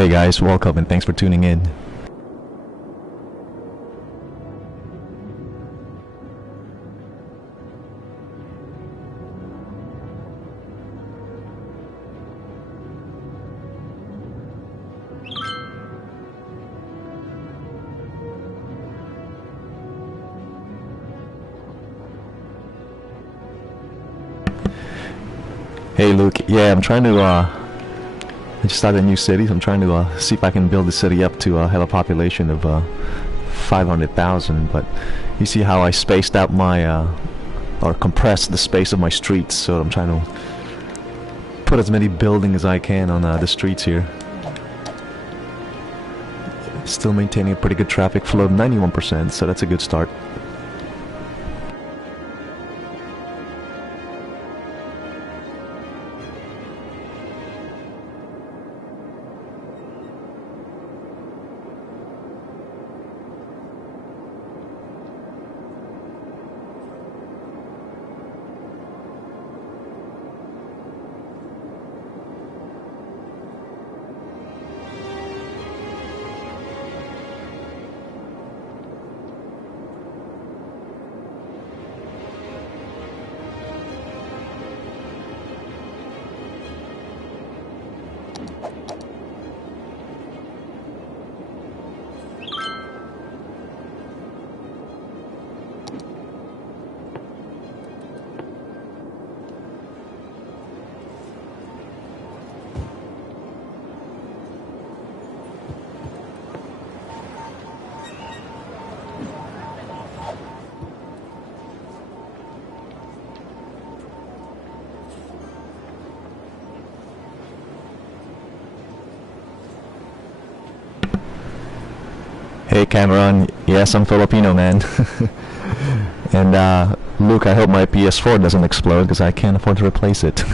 Hey guys, welcome and thanks for tuning in. Hey Luke, yeah, I'm trying to I just started a new city, so I'm trying to see if I can build the city up to have a population of 500,000, but you see how I spaced out my or compressed the space of my streets, so I'm trying to put as many buildings as I can on the streets here. Still maintaining a pretty good traffic flow of 91%, so that's a good start. Hey Cameron, yes, I'm Filipino, man. And Luke, I hope my PS4 doesn't explode because I can't afford to replace it.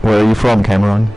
Where are you from, Cameron?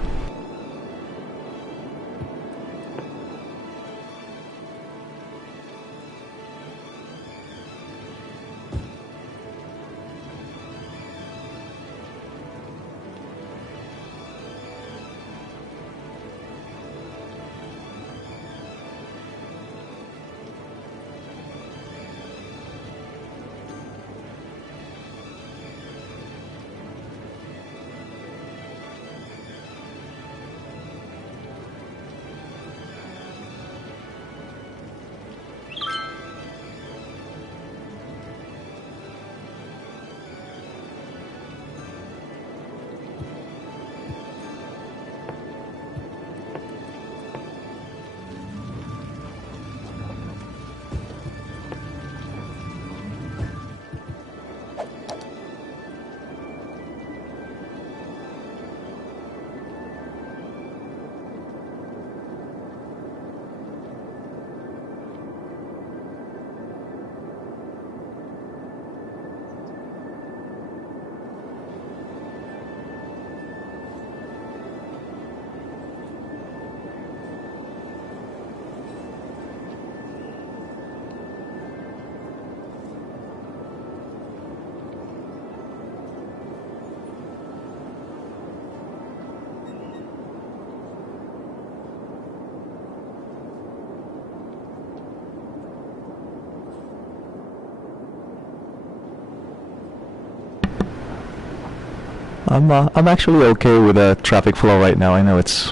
I'm actually okay with the traffic flow right now. I know it's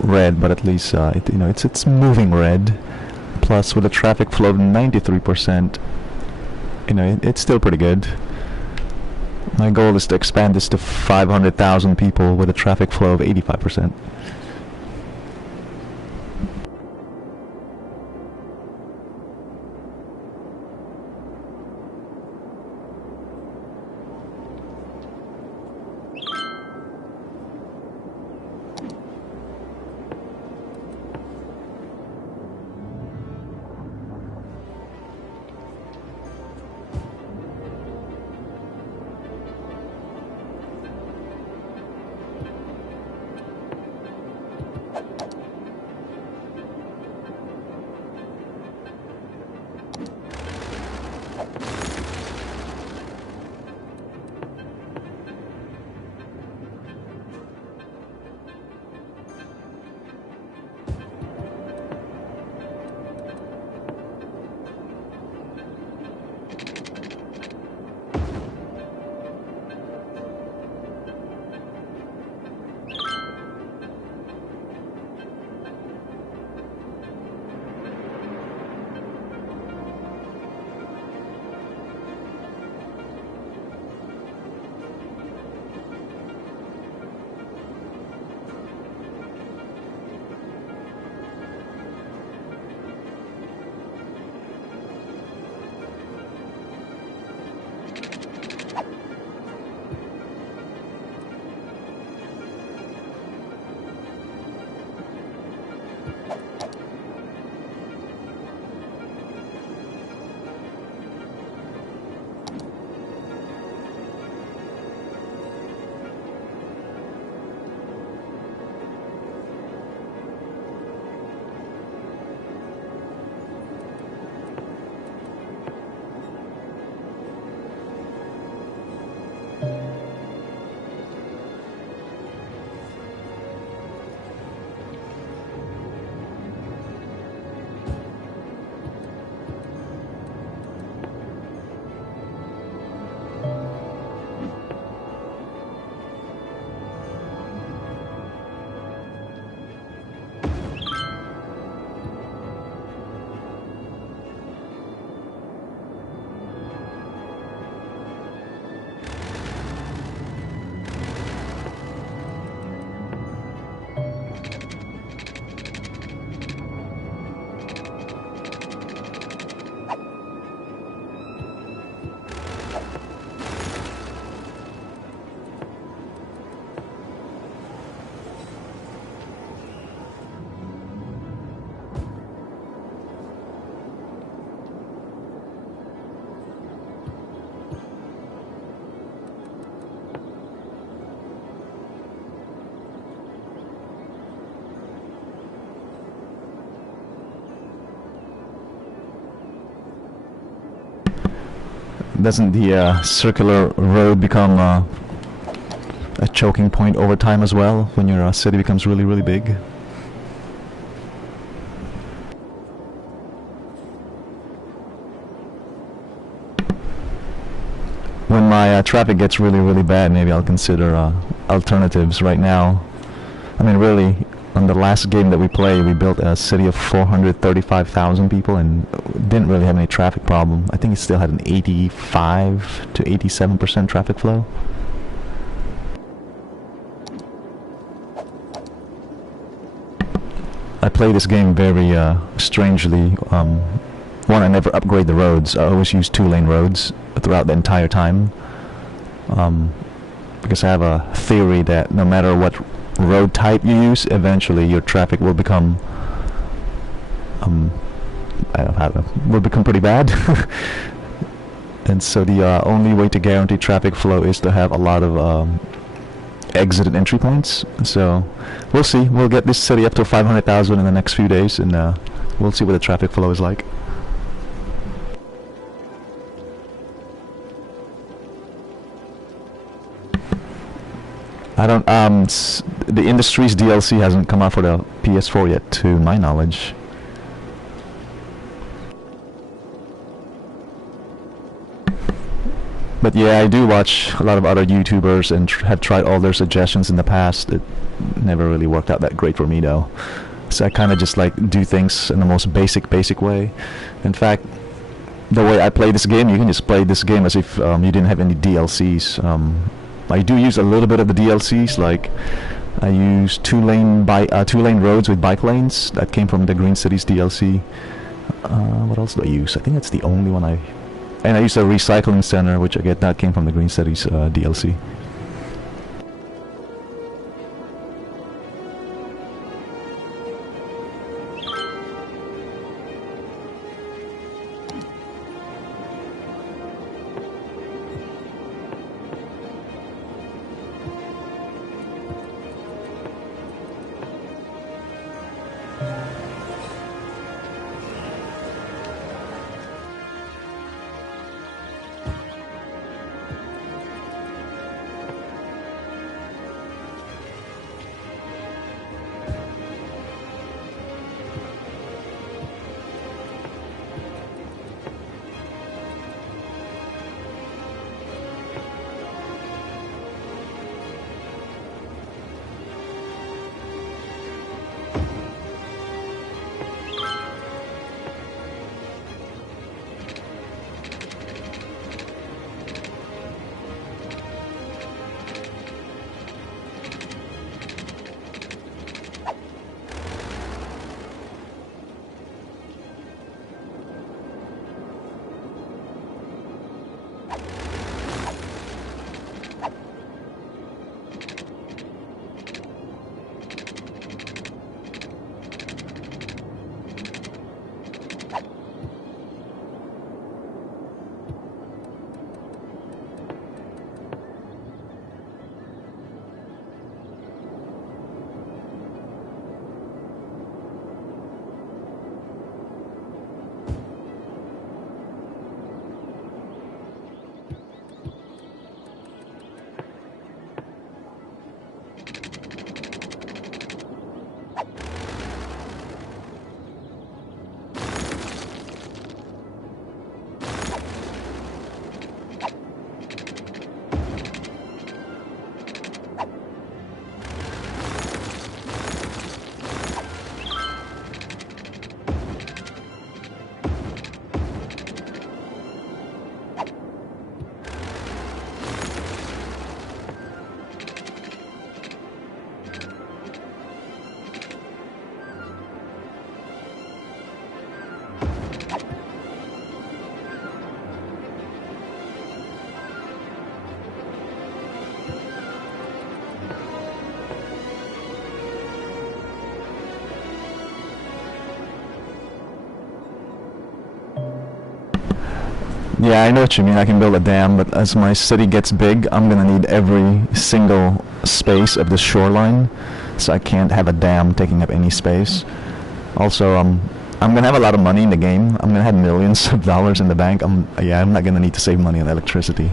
red, but at least it's moving red. Plus, with a traffic flow of 93%, it's still pretty good. My goal is to expand this to 500,000 people with a traffic flow of 85%. Doesn't the circular road become a choking point over time as well when your city becomes really, really big? When my traffic gets really, really bad, maybe I'll consider alternatives. Right now, I mean, really, on the last game that we played, we built a city of 435,000 people and didn't really have any traffic problem. I think it still had an 85 to 87% traffic flow. I play this game very strangely. One, I never upgrade the roads. I always use two-lane roads throughout the entire time. Because I have a theory that no matter what road type you use, eventually your traffic will become I don't know, will become pretty bad. And so the only way to guarantee traffic flow is to have a lot of exit and entry points. So we'll see. We'll get this city up to 500,000 in the next few days, and we'll see what the traffic flow is like. I don't, the Industries DLC hasn't come out for the PS4 yet, to my knowledge. But yeah, I do watch a lot of other YouTubers and have tried all their suggestions in the past. It never really worked out that great for me though. So I kind of just like do things in the most basic way. In fact, the way I play this game, you can just play this game as if you didn't have any DLCs. I do use a little bit of the DLCs, like I use two-lane roads with bike lanes that came from the Green Cities DLC. What else do I use? I think that's the only one and I use a recycling center, which I get that came from the Green Cities DLC. Yeah, I know what you mean. I can build a dam, but as my city gets big, I'm gonna need every single space of the shoreline, so I can't have a dam taking up any space. Also, I'm gonna have a lot of money in the game. I'm gonna have millions of dollars in the bank. I'm not gonna need to save money on electricity.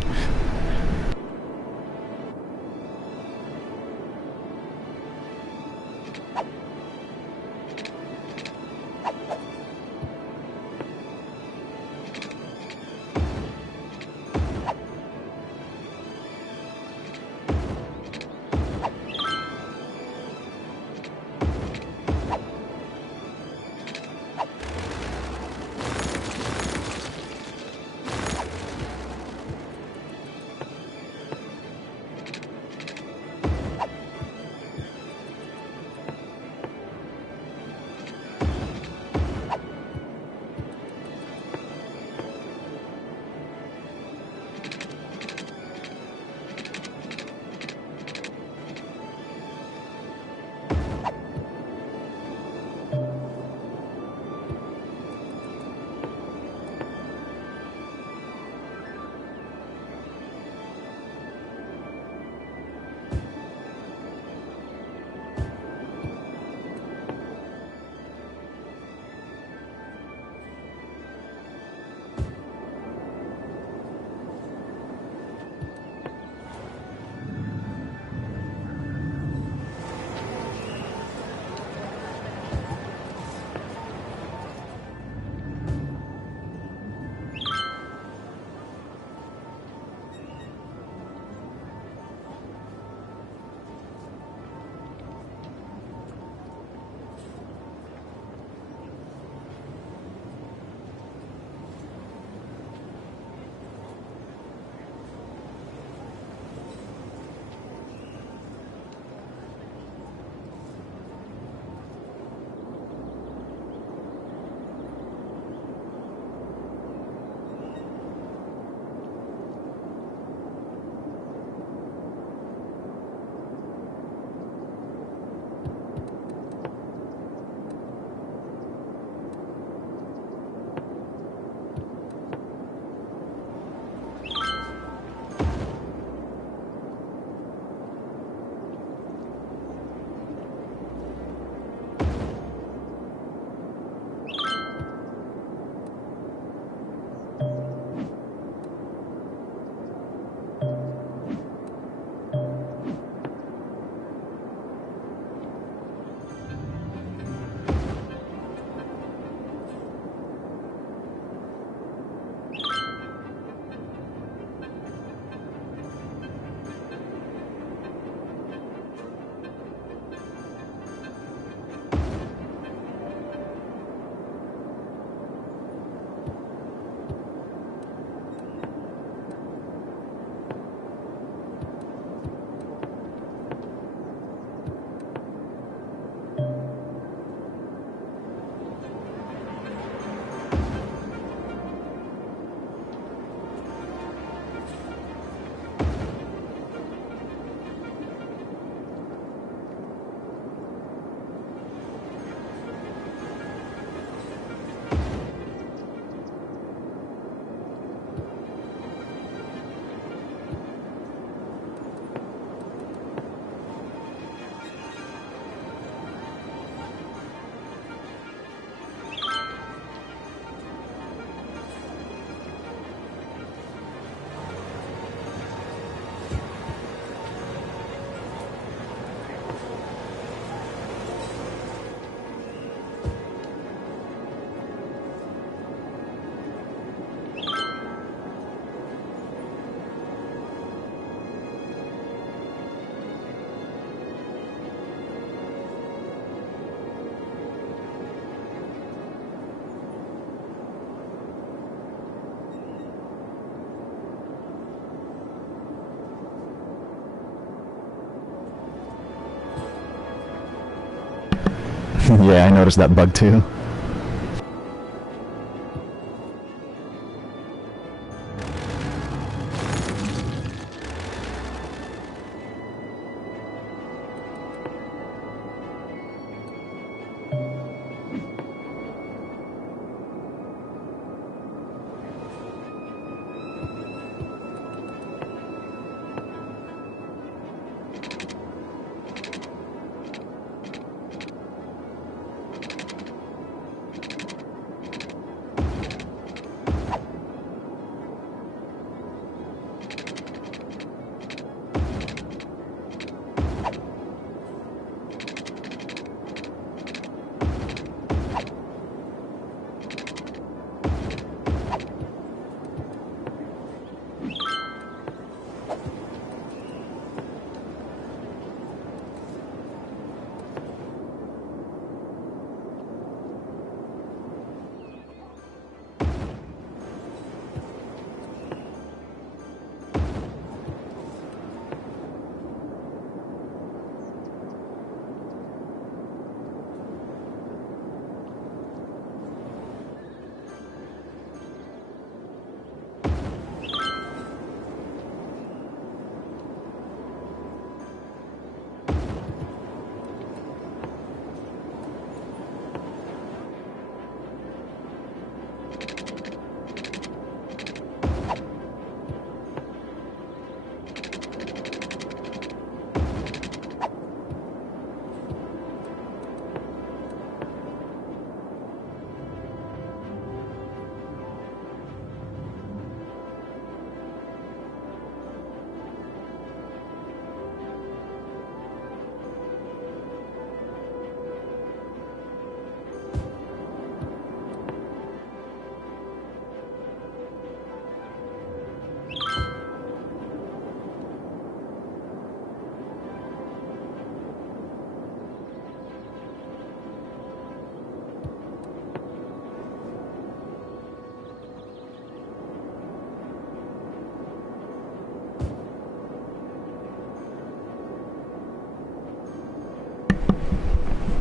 Yeah, I noticed that bug too.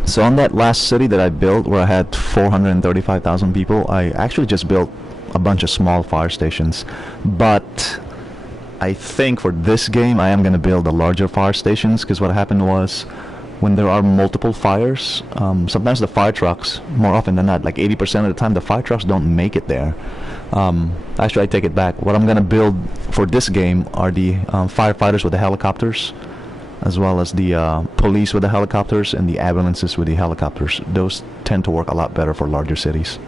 So on that last city that I built, where I had 435,000 people, I actually just built a bunch of small fire stations. But I think for this game, I am going to build the larger fire stations, because what happened was, when there are multiple fires, sometimes the fire trucks, more often than not, like 80% of the time, the fire trucks don't make it there. Actually, I take it back. What I'm going to build for this game are the firefighters with the helicopters, as well as the police with the helicopters and the ambulances with the helicopters. Those tend to work a lot better for larger cities.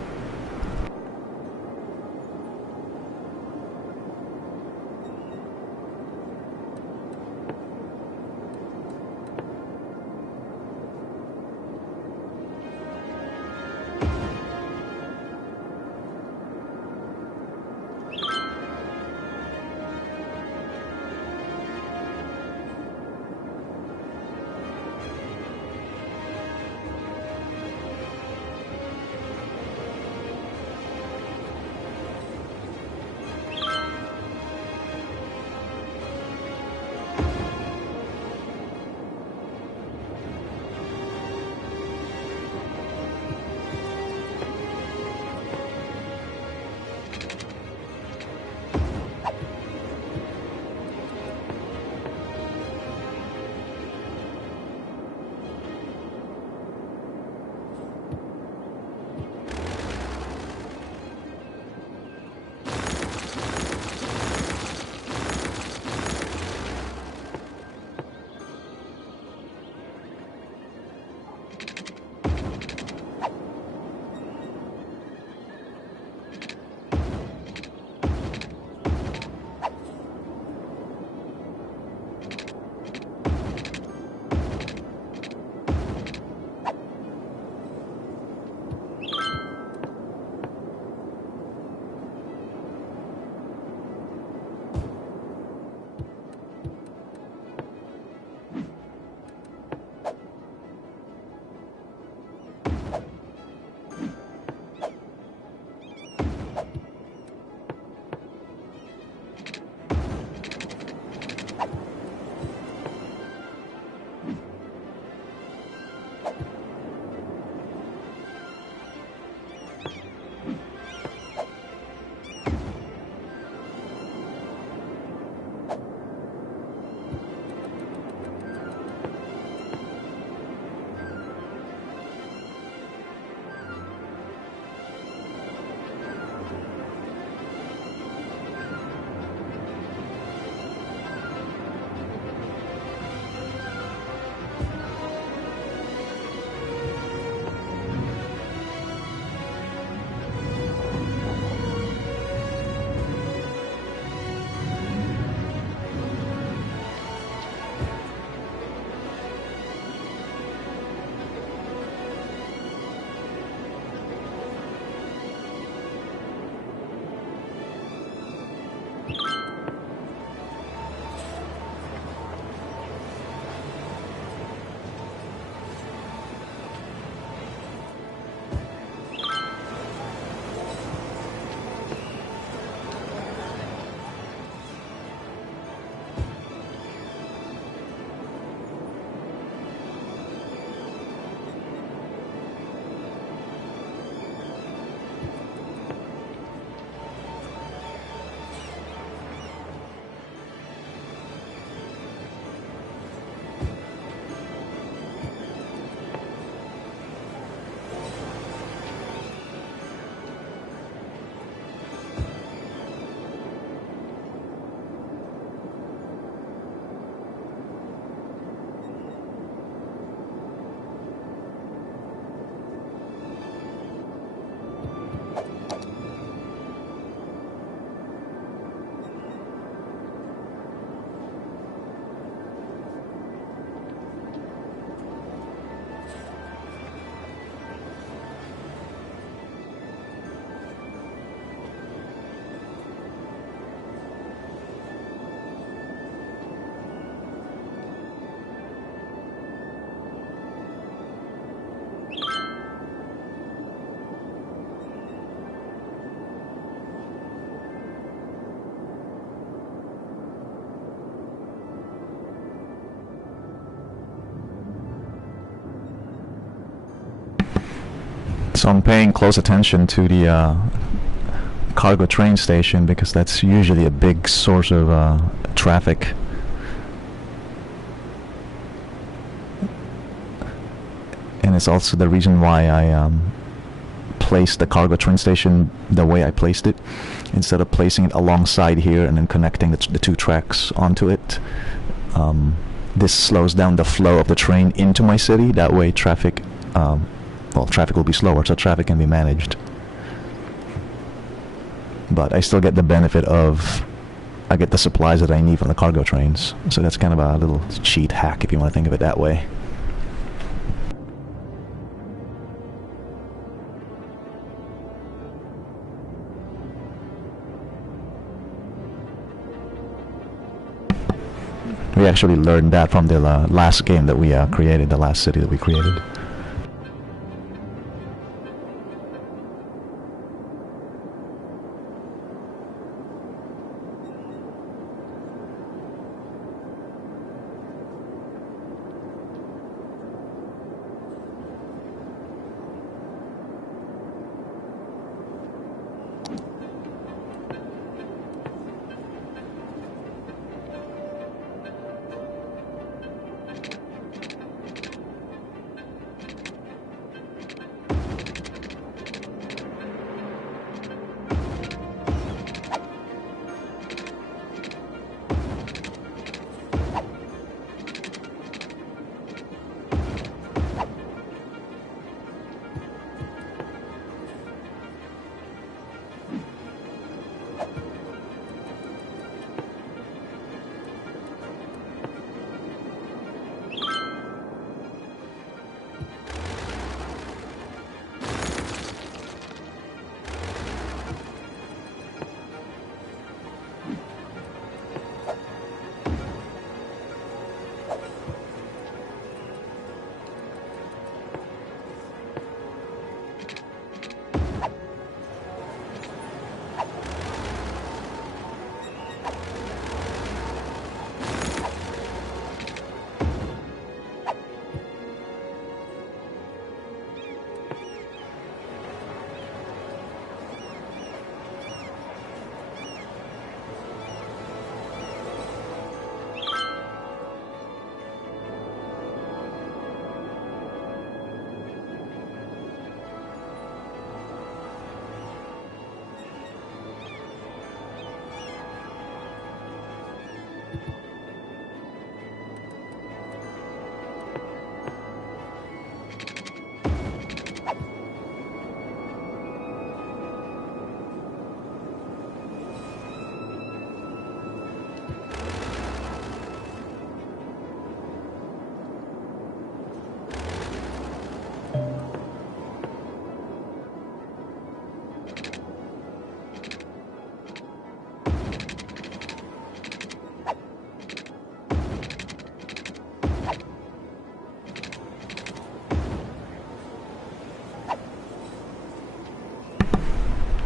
So I'm paying close attention to the cargo train station because that's usually a big source of traffic. And it's also the reason why I placed the cargo train station the way I placed it, instead of placing it alongside here and then connecting the two tracks onto it. This slows down the flow of the train into my city. That way traffic traffic will be slower, so traffic can be managed. But I still get the benefit of, I get the supplies that I need from the cargo trains. So that's kind of a little cheat hack if you want to think of it that way. We actually learned that from the last game that we created, the last city that we created.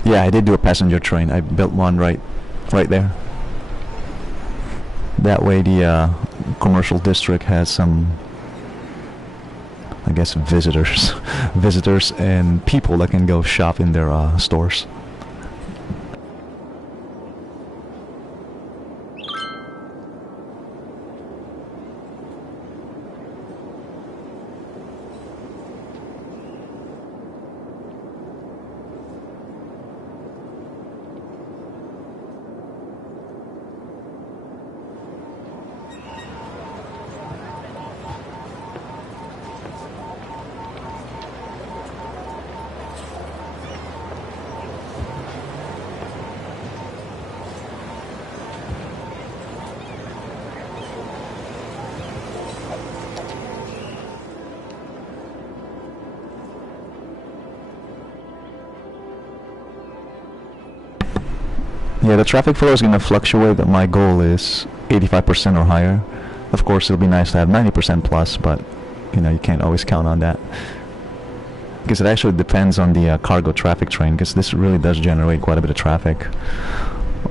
Yeah, I did do a passenger train. I built one right there. That way the commercial district has some, I guess, visitors and people that can go shop in their stores. Yeah, the traffic flow is going to fluctuate, but my goal is 85% or higher. Of course, it'll be nice to have 90% plus, but you know, you can't always count on that. Because it actually depends on the cargo traffic train, because this really does generate quite a bit of traffic.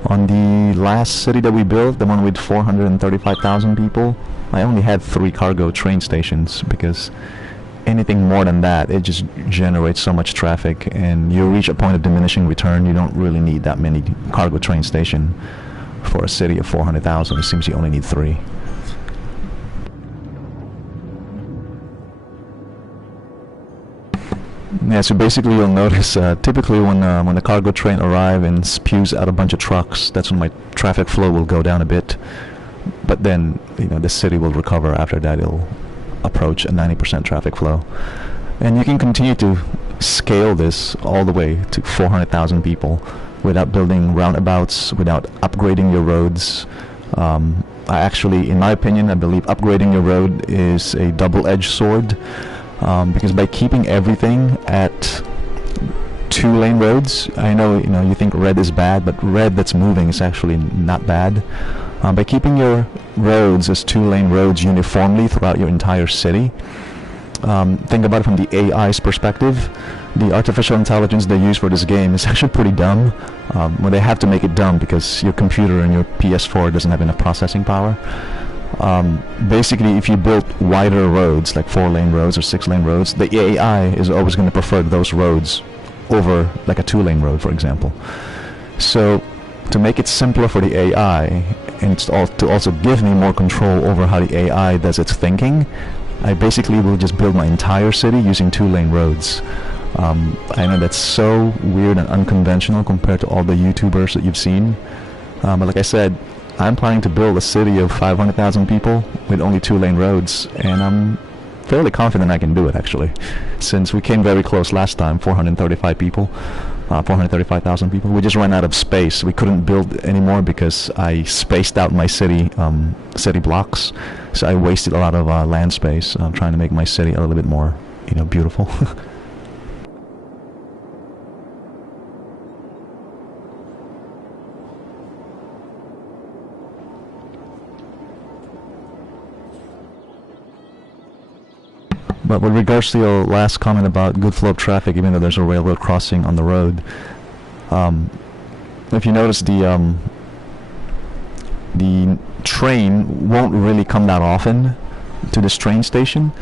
On the last city that we built, the one with 435,000 people, I only had 3 cargo train stations, because anything more than that, it just generates so much traffic, and you reach a point of diminishing return. You don't really need that many cargo train station for a city of 400,000. It seems you only need 3. Yeah, so basically you'll notice typically when the cargo train arrives and spews out a bunch of trucks, that's when my traffic flow will go down a bit. But then, the city will recover after that. It'll approach a 90% traffic flow. And you can continue to scale this all the way to 400,000 people without building roundabouts, without upgrading your roads. I actually, in my opinion, I believe upgrading your road is a double-edged sword. Because by keeping everything at 2-lane roads, I know you think red is bad, but red that's moving is actually not bad. By keeping your roads as 2-lane roads uniformly throughout your entire city, think about it from the AI's perspective. The artificial intelligence they use for this game is actually pretty dumb. Well, they have to make it dumb because your computer and your PS4 doesn't have enough processing power. Basically, if you build wider roads, like 4-lane roads or 6-lane roads, the AI is always going to prefer those roads over like a 2-lane road, for example. So, to make it simpler for the AI, and to also give me more control over how the AI does its thinking, I basically will just build my entire city using 2-lane roads. I know that's so weird and unconventional compared to all the YouTubers that you've seen, but like I said, I'm planning to build a city of 500,000 people with only 2-lane roads, and I'm fairly confident I can do it, actually, since we came very close last time, 435,000 people. We just ran out of space. We couldn't build anymore because I spaced out my city blocks, so I wasted a lot of land space trying to make my city a little bit more, beautiful. But with regards to your last comment about good flow of traffic, even though there's a railroad crossing on the road, if you notice, the train won't really come that often to this train station,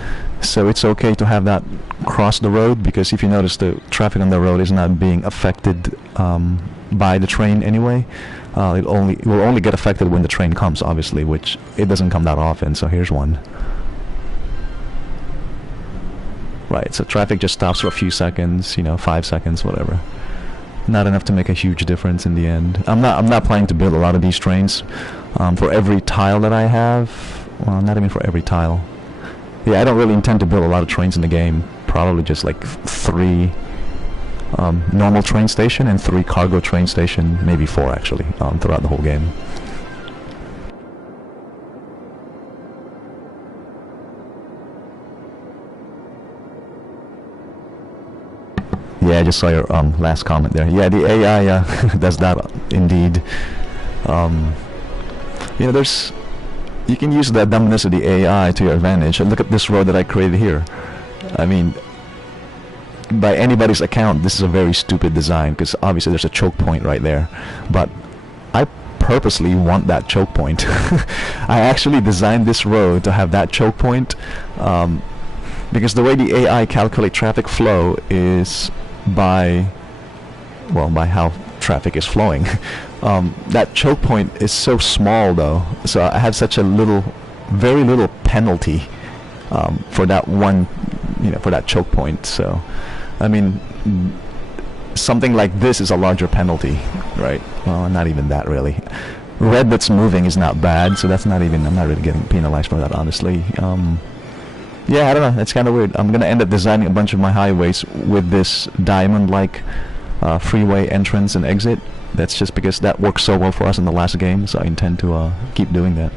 so it's okay to have that cross the road, because if you notice, the traffic on the road is not being affected by the train anyway. It will only get affected when the train comes, obviously, which it doesn't come that often. So here's one. Right, so traffic just stops for a few seconds, 5 seconds, whatever. Not enough to make a huge difference in the end. I'm not planning to build a lot of these trains. For every tile that I have, well, not even for every tile. Yeah, I don't really intend to build a lot of trains in the game. Probably just like 3 normal train station and 3 cargo train station, maybe 4 actually, throughout the whole game. Yeah, I just saw your last comment there. Yeah, the AI does that indeed. You can use the dumbness of the AI to your advantage. And look at this road that I created here. I mean, by anybody's account, this is a very stupid design because obviously there's a choke point right there. But I purposely want that choke point. I actually designed this road to have that choke point because the way the AI calculates traffic flow is by how traffic is flowing. That choke point is so small though, so I have such a very little penalty for that one, for that choke point. So I mean, something like this is a larger penalty, right? Well, not even that really. Red that's moving is not bad, so that's not even, I'm not really getting penalized for that, honestly. Yeah, I don't know, it's kind of weird. I'm gonna end up designing a bunch of my highways with this diamond-like freeway entrance and exit. That's just because that worked so well for us in the last game, so I intend to keep doing that.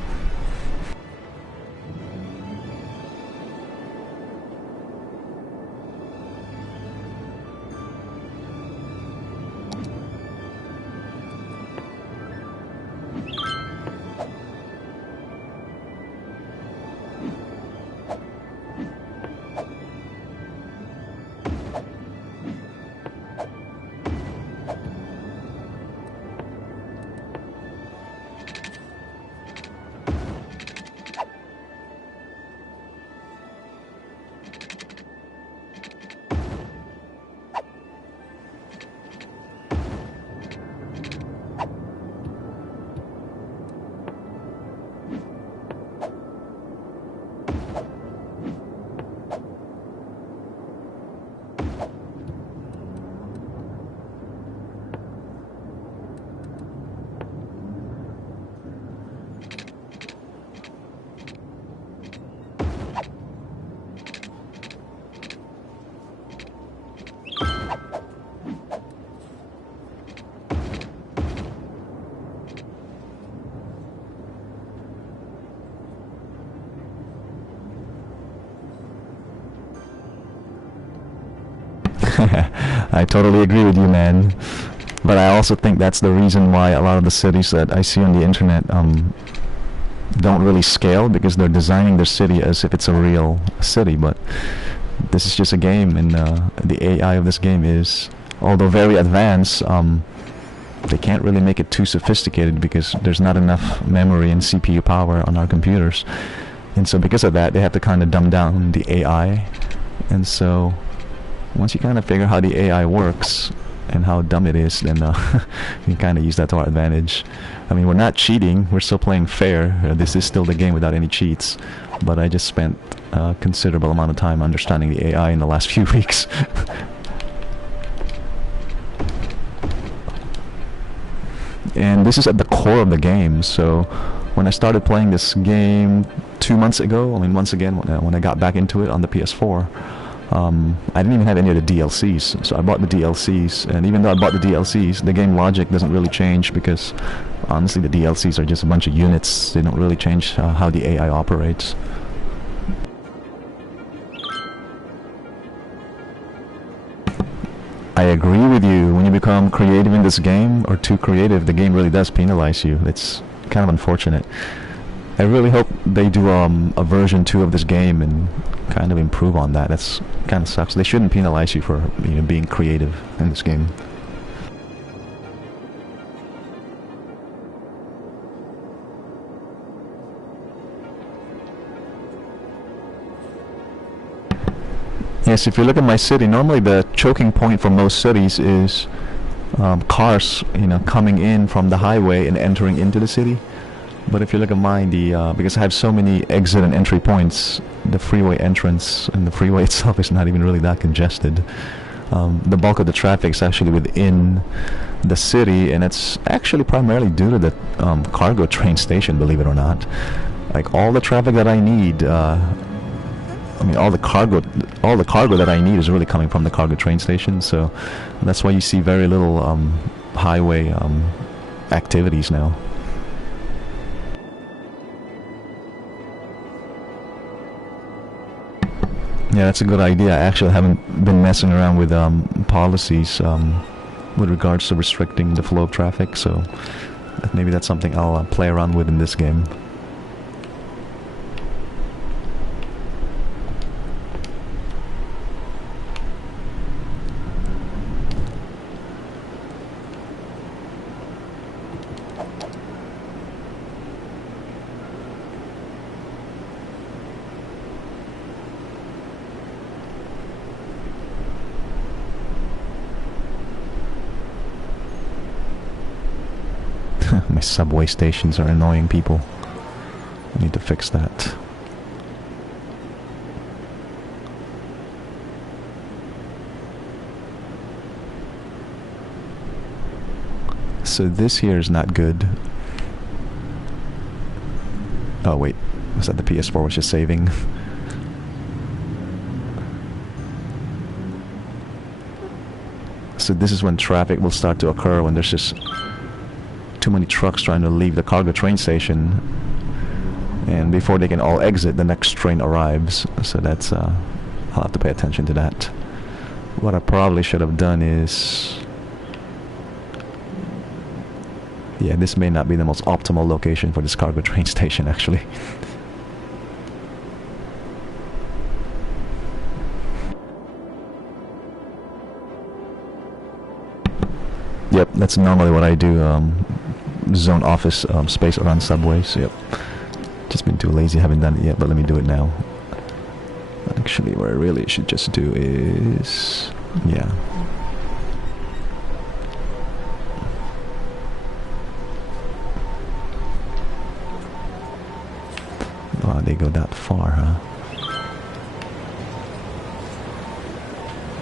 I totally agree with you, man. But I also think that's the reason why a lot of the cities that I see on the internet don't really scale, because they're designing their city as if it's a real city. But this is just a game, and the AI of this game is, although very advanced, they can't really make it too sophisticated because there's not enough memory and CPU power on our computers. And so because of that, they have to kind of dumb down the AI. And so once you kind of figure how the AI works and how dumb it is, then you can kind of use that to our advantage. I mean, we're not cheating, we're still playing fair. This is still the game without any cheats. But I just spent a considerable amount of time understanding the AI in the last few weeks. And this is at the core of the game. So when I started playing this game 2 months ago, I mean, once again, when I got back into it on the PS4, I didn't even have any of the DLCs. So I bought the DLCs, and even though I bought the DLCs, the game logic doesn't really change, because honestly the DLCs are just a bunch of units. They don't really change how the AI operates. I agree with you. When you become creative in this game, or too creative, the game really does penalize you. It's kind of unfortunate. I really hope they do a version 2 of this game and kind of improve on that. That's kind of sucks. They shouldn't penalize you for being creative in this game. Yes, if you look at my city, normally the choking point for most cities is cars, coming in from the highway and entering into the city. But if you look at mine, because I have so many exit and entry points, the freeway entrance and the freeway itself is not even really that congested. The bulk of the traffic is actually within the city, and it's actually primarily due to the cargo train station, believe it or not. Like, all the traffic that I need, all the cargo that I need is really coming from the cargo train station. So that's why you see very little highway activities now. Yeah, that's a good idea. I actually haven't been messing around with policies with regards to restricting the flow of traffic, so maybe that's something I'll play around with in this game. My subway stations are annoying people. I need to fix that. So this here is not good. Oh wait, was that the PS4 was just saving? So this is when traffic will start to occur, when there's just too many trucks trying to leave the cargo train station, and before they can all exit, the next train arrives. So that's I'll have to pay attention to that. What I probably should have done is, yeah, this may not be the most optimal location for this cargo train station, actually. Yep, that's normally what I do. Zone office space around subways. Yep. Just been too lazy, haven't done it yet, but let me do it now. Actually, what I really should just do is, yeah. Wow, they go that far, huh?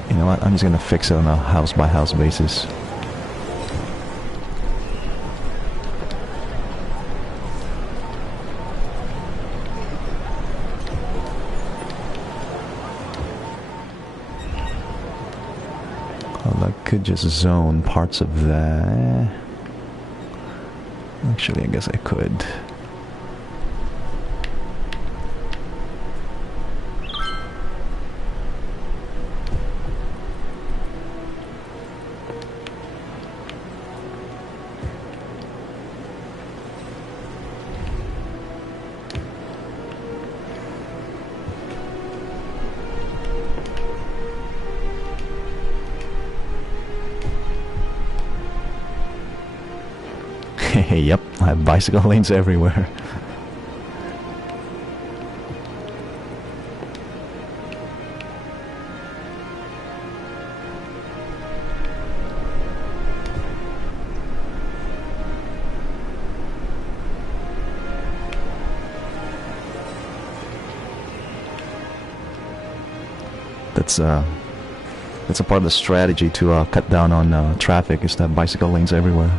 You know what? I'm just gonna fix it on a house-by-house basis. I could just zone parts of that. Actually, I guess I could. Yep, I have bicycle lanes everywhere. That's a part of the strategy to cut down on traffic, is to have bicycle lanes everywhere.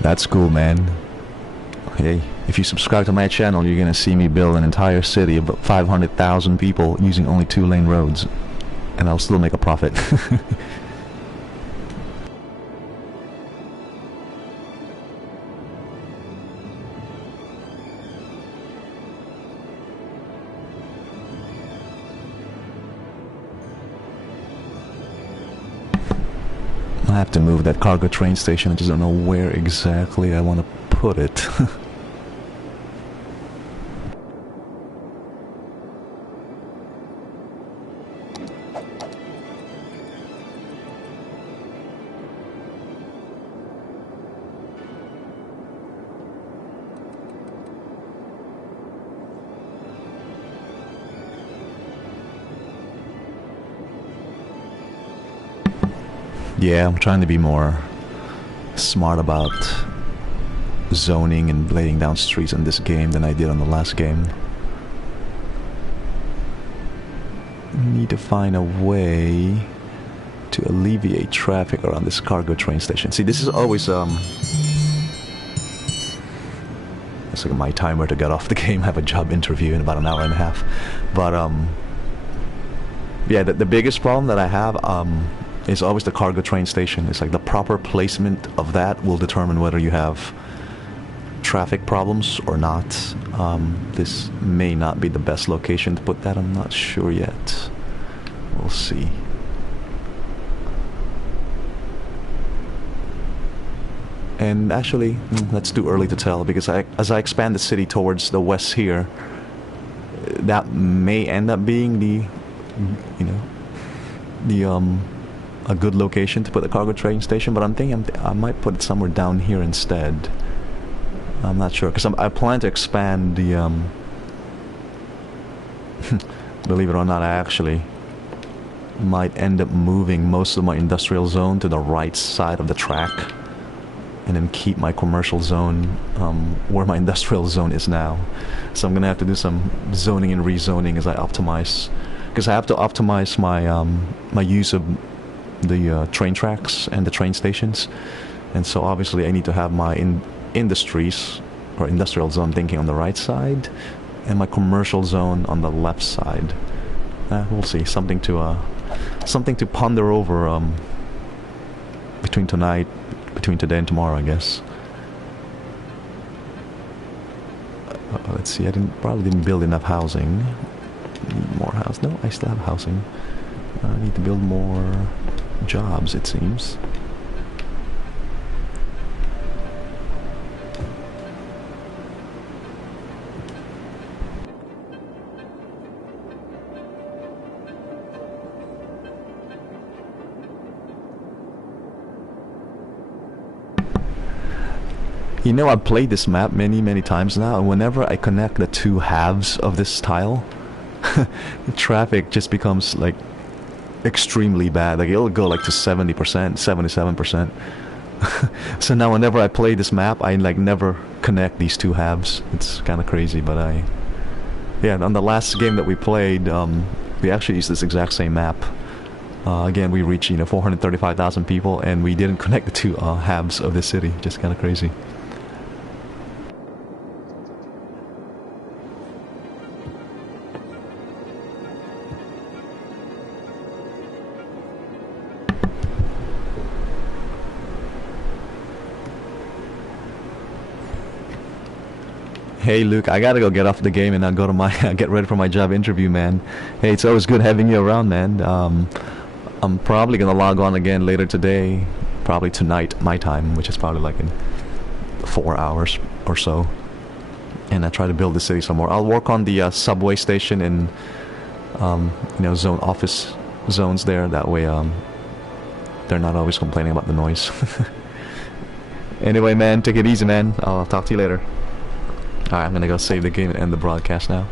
That's cool, man. Hey, if you subscribe to my channel, you're gonna see me build an entire city of about 500,000 people using only 2-lane roads, and I'll still make a profit. I have to move that cargo train station. I just don't know where exactly I want to put it. Yeah, I'm trying to be more smart about zoning and laying down streets in this game than I did on the last game. Need to find a way to alleviate traffic around this cargo train station. See, this is always it's like my timer to get off the game. I have a job interview in about an hour and a half. But yeah, the biggest problem that I have is always the cargo train station. It's like the proper placement of that will determine whether you have traffic problems or not. This may not be the best location to put that. I'm not sure yet. We'll see. And actually, that's too early to tell, because as I expand the city towards the west here, that may end up being a good location to put the cargo train station, but I'm thinking I might put it somewhere down here instead. I'm not sure, because I plan to expand the believe it or not, I actually might end up moving most of my industrial zone to the right side of the track and then keep my commercial zone where my industrial zone is now. So I'm gonna have to do some zoning and rezoning as I optimize, because I have to optimize my my use of the train tracks and the train stations, and so obviously I need to have my industries or industrial zone thinking on the right side, and my commercial zone on the left side. We'll see. Something to ponder over between today and tomorrow, I guess. Let's see. I probably didn't build enough housing. Need more house? No, I still have housing. I need to build more jobs, it seems. You know, I've played this map many times now, and whenever I connect the two halves of this tile, the traffic just becomes like extremely bad. Like it'll go like to 70%, 77%. So now whenever I play this map, I like never connect these two halves. It's kind of crazy, but yeah, on the last game that we played, we actually used this exact same map. Again, we reached 435,000 people, and we didn't connect the two halves of the city. Just kind of crazy. Hey Luke, I gotta go get off the game and I'll go to my get ready for my job interview, man. Hey, it's always good having you around, man. I'm probably gonna log on again later today, probably tonight my time, which is probably like in 4 hours or so. And I try to build the city some more. I'll work on the subway station and zone office zones there. That way, they're not always complaining about the noise. Anyway, man, take it easy, man. I'll talk to you later. Alright, I'm gonna go save the game and end the broadcast now.